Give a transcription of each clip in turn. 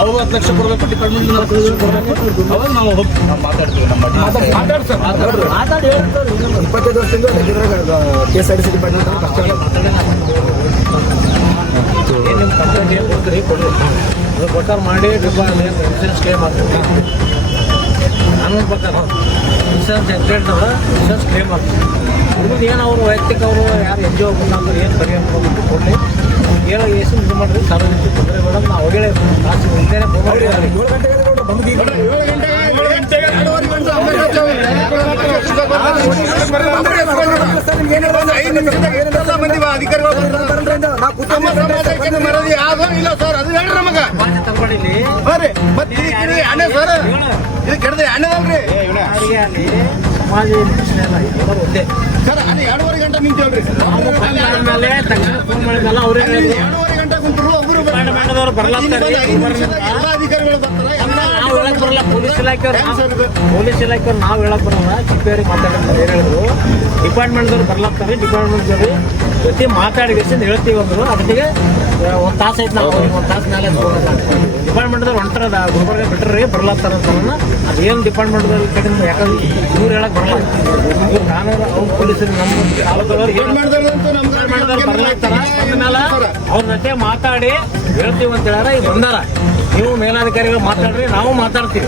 ಅವ್ರು 10 ಲಕ್ಷ ಕೊಡಬೇಕು, ಡಿಪಾರ್ಟ್ಮೆಂಟ್ 4 ಲಕ್ಷ ಕೊಡಬೇಕು. ಅವಾಗ ನಾವು ಹೋಗಿ ಮಾತಾಡ್ತೀವಿ. ಮಾತಾಡಿ 25 ವರ್ಷದಿಂದ KSRTC ಡಿಪಾರ್ಟ್ಮೆಂಟ್ ನಿಮ್ಮ ಕಂಪ್ಲೇಂಟ್ ಏನು ಕೊಡ್ತೀರಿ ಕೊಡ್ರಿ, ಅದು ಪ್ರಕಾರ ಮಾಡಿ ಇನ್ಸೂರೆನ್ಸ್ ಕ್ಲೇಮ್ ಆಗ್ತದೆ. ಕಾನೂನು ಪ್ರಕಾರ ಇನ್ಸೂರೆನ್ಸ್ ಎಕ್ಸಿಡೆಂಟ್ ಇನ್ಸೂರೆನ್ಸ್ ಕ್ಲೇಮ್ ಆಗ್ತದೆ. ಹುಡುಗರು ಏನು ಅವರು ವೈಯಕ್ತಿಕ ಅವರು ಯಾರು NGO ಬಂದ್ರೆ ಏನು ಪರಿಹಾರ ಕೊಡಬೇಕು ಕೊಡಲಿ. ಹೇಳೋ ಎಷ್ಟು ಇದು ಮಾಡಿರಿ, ಸಾರ್ವಜನಿಕ ತೊಂದರೆ ಮೇಡಮ್. ನಾವು ಅವಾಗಲೇ ಕಾಸು ಮುಂದೆನೇ ಫೋನ್ ಮಾಡಿದ್ದಾರೆ. 7 ಸಮಾಜ ಒಂದೇ ಸರ್. ಅಲ್ಲಿ 2.5 ಗಂಟೆ ನಿಂತೇವ್ರಿ ಆಮೇಲೆ ತಕ್ಷಣ ಫೋನ್ ಮಾಡಿದಲ್ಲ ಅವರೇ 2.5 ಗಂಟೆ ಕುಂತರು ಒಬ್ಬರು ಡಿಪಾರ್ಟ್ಮೆಂಟ್ದವ್ರು ಬರ್ಲಾಗ್ತಾರೆ. ಎಲ್ಲ ಅಧಿಕಾರಿಗಳು ಬರ್ತಾರೆ. ನಾವು ಹೇಳಕ್ ಬರಲ್ಲ, ಪೊಲೀಸ್ ಇಲಾಖೆಯವ್ರು ನಾವು ಹೇಳಕ್ ಬರಲ್ಲ. ಚಿಕ್ಕವರಿಗೆ ಮಾತಾಡ್ತಾರೆ. ಏನು ಹೇಳಿದ್ರು, ಡಿಪಾರ್ಟ್ಮೆಂಟ್ದವ್ರು ಬರ್ಲಾಗ್ತಾರೆ, ಡಿಪಾರ್ಟ್ಮೆಂಟ್ದವ್ರು ಜೊತೆ ಮಾತಾಡಿ ಹೇಳ್ತೀವಿ ಅಂದರು. ಅದಕ್ಕೆ 1 ತಾಸು ಐತೆ. ನಾವು 1 ತಾಸು ಮೇಲೆ ಡಿಪಾರ್ಟ್ಮೆಂಟ್ದವ್ರು ಹೊಂಟಾರದ ಗುಲ್ಬರ್ಗ ಬಿಟ್ಟರೆ ಬರ್ಲಾಗ್ತಾರ ಅಂತ. ಅದೇನು ಡಿಪಾರ್ಟ್ಮೆಂಟ್ದವ್ರ ಕಡೆಯಿಂದ ಯಾಕಂದ್ರೆ ಇವ್ರು ಹೇಳಕ್ ಬರಲ್ಲ. ಇವ್ರು ಕಾನೂನು ಅವ್ರು ಪೊಲೀಸರು ನಮ್ಮ ತಾಲೂಕದವ್ರು ಬರ್ಲಾಗ್ತಾರ. ಆಮೇಲೆ ಅವ್ರ ಜೊತೆ ಮಾತಾಡಿ ಹೇಳ್ತೀವಿ ಅಂತ ಹೇಳ್ಯಾರ. ಈಗ ಬಂದಾರ. ನೀವು ಮೇಲಾಧಿಕಾರಿಗಳು ಮಾತಾಡ್ರಿ, ನಾವು ಮಾತಾಡ್ತೀವಿ.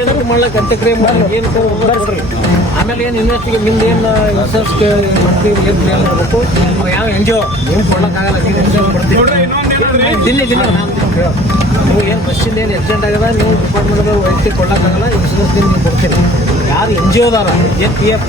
ಏನಕ್ಕೆ ಮಾಡ್ಲಕ್ಕೆ ಅಂತ್ಯಕ್ರಿಯೆ ಮಾಡಿ ಏನು ಬರ್ರಿ. ಆಮೇಲೆ ಏನು ಇನ್ವೆಸ್ಟಿಗೇಟ್ ನಿಮ್ದು ಏನು ಇನ್ಸೂರೆನ್ಸ್ ಮಾಡ್ತೀವಿ, ಏನು ಕ್ಲೇಮ್ ಮಾಡಬೇಕು. ಯಾವ NGO ನೀವು ಕೊಡೋಕ್ಕಾಗಲ್ಲ. ನೀವು ಇನ್ಸೂರೆನ್ಸ್ ಕೊಡ್ತೀವಿ. ನೀವು ಏನು ಬಸ್ಸಿಂದ ಏನು ಎಕ್ಸಿಡೆಂಟ್ ಆಗದ, ನೀವು ಡಿಪಾರ್ಟ್ಮೆಂಟ್ದ ವೈಯಕ್ತಿಕ ಕೊಡೋಕ್ಕಾಗಲ್ಲ. ಇನ್ಸೂರೆನ್ಸ್ ನೀವು ಕೊಡ್ತೀರಿ. ಯಾರು NGO ದಾರ ಏನು PF